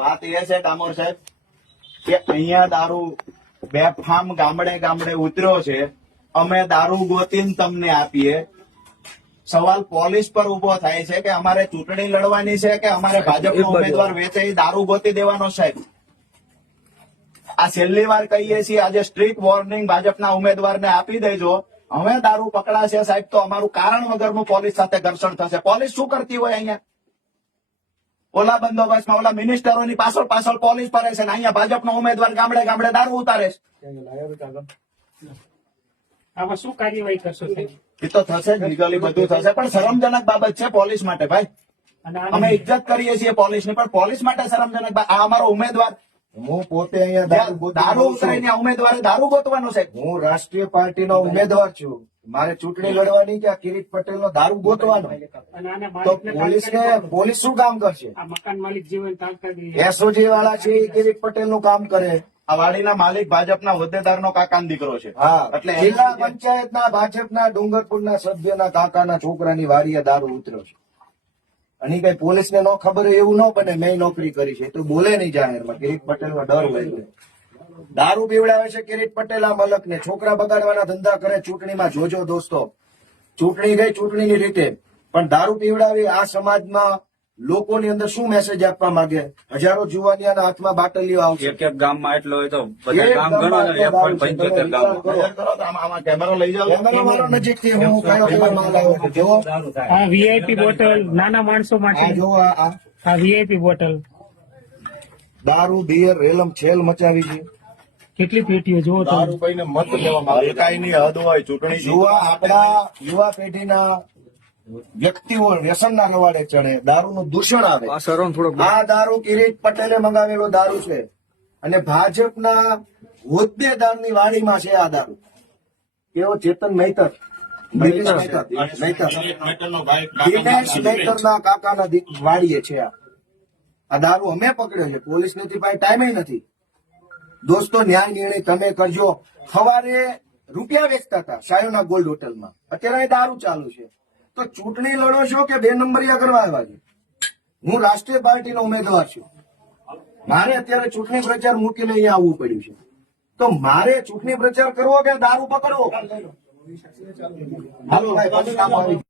વાત એ છે ડામોર સાહેબ કે અહીંયા દારૂ બે ફામ ગામડે ગામડે ઉતર્યો છે અમે દારૂ ગોતીને તમને આપીએ સવાલ પોલીસ પર ઉભો થાય છે કે અમારે ચૂંટણી લડવાની છે કે અમારે ભાજપનો ઉમેદવાર વેચે દારૂ ગોતી દેવાનો સાહેબ આ છેલ્લી વાર કહીએ છીએ આજે સ્ટ્રીક વોર્નિંગ ભાજપના ઉમેદવારને આપી દેજો હવે દારૂ પકડાશે સાહેબ તો અમારું કારણ વગરનું પોલીસ સાથે ઘર્ષણ થશે પોલીસ શું કરતી હોય અહીંયા ઓલા બંદોબસ્તમાં ઓલા મિનિસ્ટરોની પાછળ પાછળ પોલીસ ફરે છે અહીંયા ભાજપનો ઉમેદવાર ગામડે ગામડે દારૂ ઉતારે છે શરમજનક બાબત છે પોલીસ માટે ભાઈ અમે ઇજ્જત કરીએ છીએ પોલીસ ની પણ પોલીસ માટે ઉમેદવાર હું પોતે અહીંયા દારૂ ઉતરીને ઉમેદવારે દારૂ ગોતવાનો છે હું રાષ્ટ્રીય પાર્ટી નો ઉમેદવાર છું મારે ચૂંટણી લડવાની કે કિરીટ પટેલ નો દારૂ ગોતવાનો તો પોલીસ ને પોલીસ શું કામ કરશે મકાન માલિક જીવન એસઓજી વાળા છે એ કિરીટ પટેલ નું કામ કરે આ વાડીના માલિક ભાજપના હોદ્દેદારનો કાકાનો દીકરો છે હા એટલે જિલ્લા પંચાયતના ભાજપના ડુંગરપુરના સભ્યના કાકાના છોકરાની વાડીએ દારૂ ઉતર્યો છે અને કઈ ને ન ખબર એવું ન બને મેં નોકરી કરી છે તો બોલે નહીં જાહેરમાં કિરીટ નો ડર હોય દારૂ પીવડાવે છે કિરીટ પટેલ આ મલકને છોકરા બગાડવાના ધંધા કરે ચૂંટણીમાં જોજો દોસ્તો ચૂંટણી ગઈ ચૂંટણીની રીતે પણ દારૂ પીવડાવી આ સમાજમાં લોકોની અંદર શું મેસેજ આપવા માંગે હજારો જુવાનિયાના હાથમાં બાટલીઓ આવશે એક એક ગામમાં એટલો હોય તો વીઆઈપી બોટલ નાના માણસો માટે જો આ વીઆઈપી બોટલ દારૂ બિયર રેલમ છેલ મચાવી છે કેટલી પેટીઓ જુઓ તો રૂપિયાને મત લેવા હદ હોય ચૂંટણી યુવા આપણા યુવા પેઢીના વ્યક્તિઓ વ્યસનના રવાડે ચડે દારૂનું દૂષણ આવે આ દારૂ કિરીટ પટેલે મંગાવેલો દારૂ છે અને ભાજપના હોદ્દેદારની વાણીમાં છે આ દારૂ કેવો ચેતન ના કાકાના વાડીએ છે આ દારૂ અમે પકડ્યો છે પોલીસ નથી પાસે ટાઈમે નથી દોસ્તો ન્યાય નિર્ણય તમે કરજો સવારે રૂપિયા વેચતા હતા સાયોના ગોલ્ડ હોટલમાં અત્યારે દારૂ ચાલુ છે તો ચૂંટણી લડો છો કે બે નંબરિયા કરવા આવ્યા છે હું રાષ્ટ્રીય પાર્ટીનો ઉમેદવાર છું મારે અત્યારે ચૂંટણી પ્રચાર મૂકીને અહીંયા આવવું પડ્યું છે તો મારે ચૂંટણી પ્રચાર કરવો કે દારૂ પકડવો હાલો ભાઈ